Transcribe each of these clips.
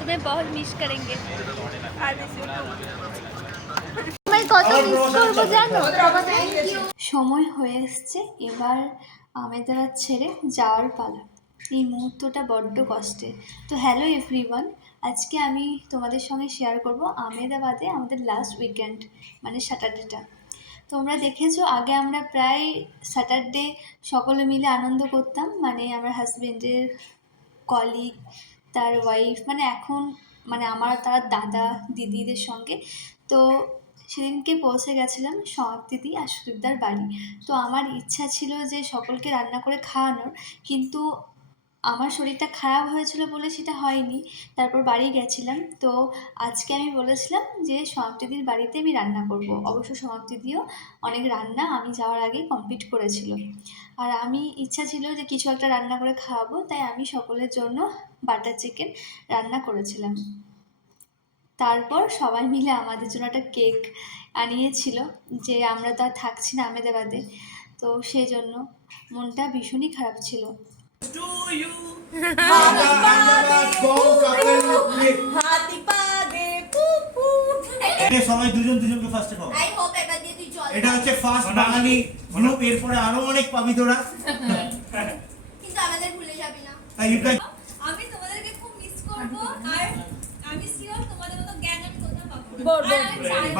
तुम्हें बहुत मिस करेंगे। কত মিস করবো জানো। সময় হয়ে এসছে, এবার আমেদাবাদ ছেড়ে যাওয়ার পালা। এই মুহূর্তটা বড্ড কষ্টের। তো হ্যালো এভরিওয়ান, আজকে আমি তোমাদের সঙ্গে শেয়ার করব আমেদাবাদে আমাদের লাস্ট উইকেন্ড মানে স্যাটারডেটা। তোমরা দেখেছো আগে আমরা প্রায় স্যাটারডে সকলে মিলে আনন্দ করতাম, মানে আমার হাজব্যান্ডের কলিগ, তার ওয়াইফ, মানে এখন মানে আমার তার দাদা দিদিদের সঙ্গে। তো সেদিনকে পৌঁছে গেছিলাম সোহাগ দিদি আর সুদীপদার বাড়ি। তো আমার ইচ্ছা ছিল যে সকলকে রান্না করে খাওয়ানোর, কিন্তু আমার শরীরটা খারাপ হয়েছিল বলে সেটা হয়নি। তারপর বাড়ি গেছিলাম। তো আজকে আমি বলেছিলাম যে সোহাগ দিদির বাড়িতে আমি রান্না করব। অবশ্য সোহাগ দিদিও অনেক রান্না আমি যাওয়ার আগেই কমপ্লিট করেছিল, আর আমি ইচ্ছা ছিল যে কিছু একটা রান্না করে খাওয়াবো, তাই আমি সকলের জন্য বাটার চিকেন রান্না করেছিলাম। তারপর সবাই মিলে আমাদের জন্য একটা কেক আনিয়েছিল, যে আমরা তো আর থাকছি না আমেদাবাদে, তো সেই জন্য মনটা ভীষণই খারাপ ছিল। সবাই দুজন দুজনকে ফার্স্টে পাবো। এটা হচ্ছে ফার্স্ট বাঙালি গ্রুপ, এরপরে আরো অনেক পাবি তোরা, কিন্তু আমাদের ভুলে যাবি না। আমি তোমাদেরকে খুব মিস করব, আর আমি সিওর তোমাদের মতো জ্ঞান আমি কোথাও পাবো।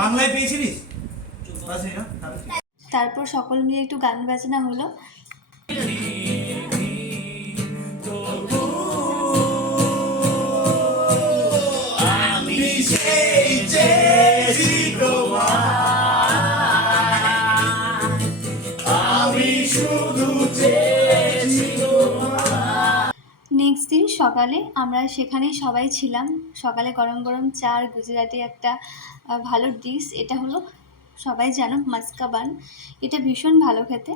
বাংলায় পেয়েছিলিস? তারপর সকল মিলে একটু গান বাজনা হলো। নেক্সট দিন সকালে আমরা সেখানেই সবাই ছিলাম। সকালে গরম গরম চা আর গুজরাটি একটা ভালো ডিশ, এটা হলো সবাই জানো মাস্কা বান। এটা ভীষণ ভালো খেতে।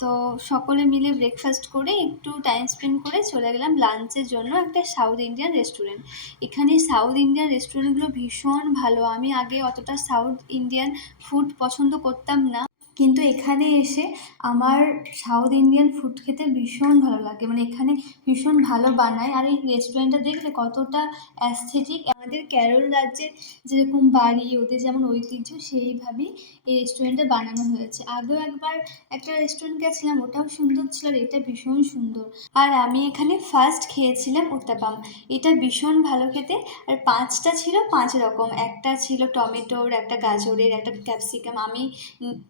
তো সকলে মিলে ব্রেকফাস্ট করে একটু টাইম স্পেন্ড করে চলে গেলাম লাঞ্চের জন্য একটা সাউথ ইন্ডিয়ান রেস্টুরেন্ট। এখানে সাউথ ইন্ডিয়ান রেস্টুরেন্টগুলো ভীষণ ভালো। আমি আগে অতটা সাউথ ইন্ডিয়ান ফুড পছন্দ করতাম না, কিন্তু এখানে এসে আমার সাউথ ইন্ডিয়ান ফুড খেতে ভীষণ ভালো লাগে। মানে এখানে ভীষণ ভালো বানায়, আর এই রেস্টুরেন্টটা দেখলে কতটা অ্যাস্থেটিক। আমাদের কেরল রাজ্যের যেরকম বাড়ি, ওদের যেমন ঐতিহ্য, সেইভাবেই এই রেস্টুরেন্টটা বানানো হয়েছে। আগেও একবার একটা রেস্টুরেন্ট গেছিলাম, ওটাও সুন্দর ছিল, আর এটা ভীষণ সুন্দর। আর আমি এখানে ফার্স্ট খেয়েছিলাম উত্তাপাম, এটা ভীষণ ভালো খেতে। আর 5টা ছিল 5 রকম, একটা ছিল টমেটোর, একটা গাজরের, একটা ক্যাপসিকাম। আমি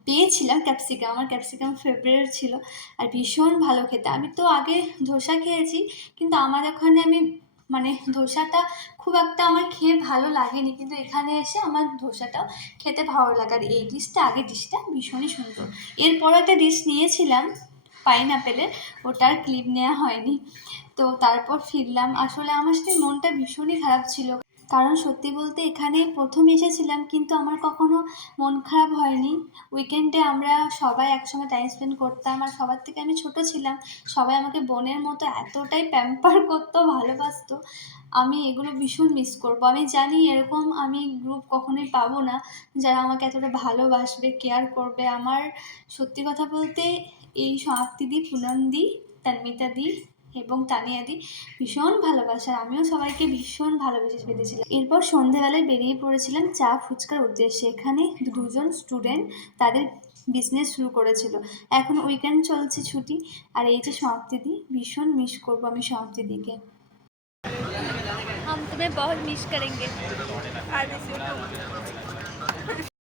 পেয়েছিলাম ক্যাপসিকাম, আমার ক্যাপসিকাম ফেভারিট ছিল, আর ভীষণ ভালো খেতে। আমি তো আগে ধোসা খেয়েছি, কিন্তু আমার ওখানে আমি মানে ধোসাটা খুব একটা আমার খেয়ে ভালো লাগেনি, কিন্তু এখানে এসে আমার ধোসাটাও খেতে ভালো লাগে। আর এই ডিশটা, আগের ডিশটা ভীষণই সুন্দর। এরপর একটা ডিশ নিয়েছিলাম পাইনঅ্যাপেলের, ওটার ক্লিপ নেওয়া হয়নি। তো তারপর ফিরলাম। আসলে আমার সাথে মনটা ভীষণই খারাপ ছিল, কারণ সত্যি বলতে এখানে প্রথম এসেছিলাম, কিন্তু আমার কখনো মন খারাপ হয়নি। উইকেন্ডে আমরা সবাই একসঙ্গে টাইম স্পেন্ড করতাম, আর সবার থেকে আমি ছোট ছিলাম। সবাই আমাকে বোনের মতো এতটাই প্যাম্পার করতো, ভালোবাসতো। আমি এগুলো ভীষণ মিস করব। আমি জানি এরকম আমি গ্রুপ কখনোই পাবো না, যারা আমাকে এতটা ভালোবাসবে, কেয়ার করবে। আমার সত্যি কথা বলতে এই সোহাগ দিদি, পুনম দি, তানমিতা দি এবং তানিয়া দি ভীষণ ভালোবাসে, আর আমিও সবাইকে ভীষণ ভালোবেসে ফেলেছিলাম। এরপর সন্ধেবেলায় বেরিয়ে পড়েছিলাম চা ফুচকার উদ্দেশ্যে। এখানে দুজন স্টুডেন্ট তাদের বিজনেস শুরু করেছিল। এখন উইকেন্ড চলছে, ছুটি। আর এই যে সোহাগ দিদি, ভীষণ মিস করবো আমি সোহাগ দিদিকে। हम तुम्हें बहुत मिस करेंगे।